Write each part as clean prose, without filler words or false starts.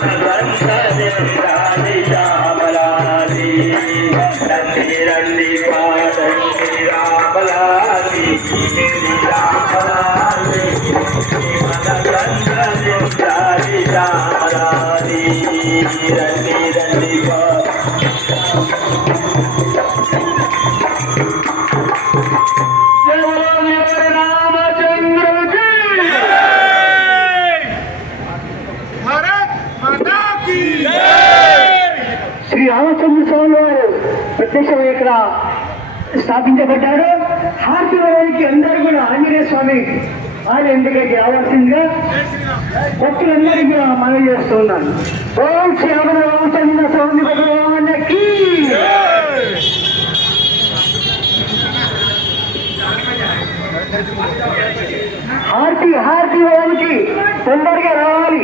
రండి పాడండి రామలాలి రామలాలి రామలాలి రామలాలి రండి రండి శ్రీ రామచంద్ర స్వామి వారు ప్రత్యక్షం ఇక్కడ స్థాపించబడ్డాడు. హారతి అందరూ కూడా ఆంజనేయ స్వామి ఆయన ఎందుకైతే రావాల్సిందిగా భక్తులందరికీ కూడా మనవి చేస్తున్నాను. ఓం శ్రీ రామచంద్ర స్వామి భగవానికి హారతి హారతి వారికి తొందరగా రావాలి.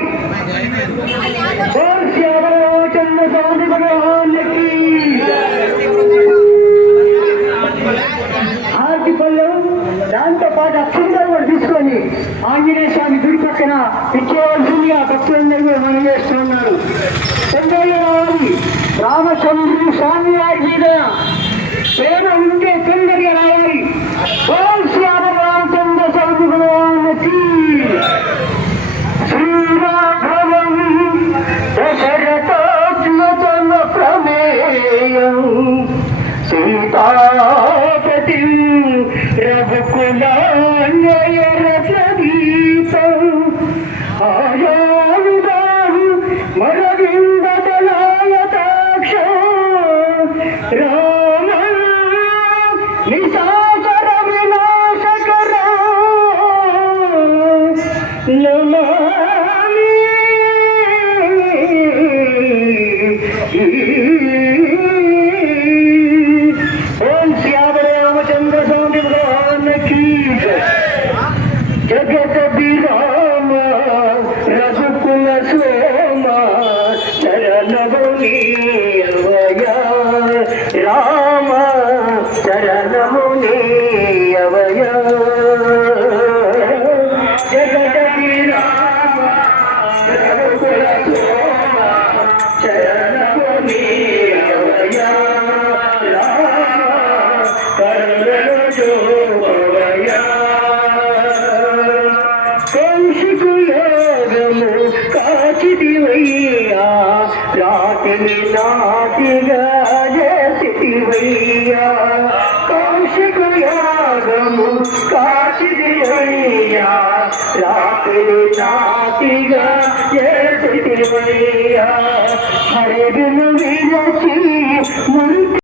ఓం శ్రీ రామచంద్ర స్వామి భగవానికి హారతి పళ్ళు దాంతో పాటు అక్షంతలు కూడా తీసుకొని ఆంజనేయ స్వామి గుడి పక్కన ఇచ్చేవలసిందిగా భక్తులందరూ కూడా మనం చేస్తున్నారు. తొందరగా రావాలి. రామచంద్రుడు స్వామి వారి మీద ప్రేమ ఉంటే తొందరగా రావాలి. ఓం శ్రీ రామచంద్ర స్వామి భగవానికి శ్రీరాఘవం దశరథాత్మతమ ప్రమేయం సీతాపతి రఘుకులాన్వయ రసదీపం ఆయానుదాహు మరవిందదలాయతాక్ష రామ నిశాచర వినాశకర నమామి ఓం శ్యామ రామచంద్ర స్వామి భగవానికి జగత విరామ రఘుకుల సోమ చరణమునీయవయ రామ చరణమునీయవయ జగత విరామ రఘుకుల సోమ చరణమునీయవయ రామ కరుణను జోవయ కౌశికు యోగము కాచిదివయ్యా రాతిని నాటిగా చేసిదివయ్యా కౌశికు యోగము కాచిదివయ్యా రాతిని నాటిగా చేసిదివయ్యా హరిను విరచి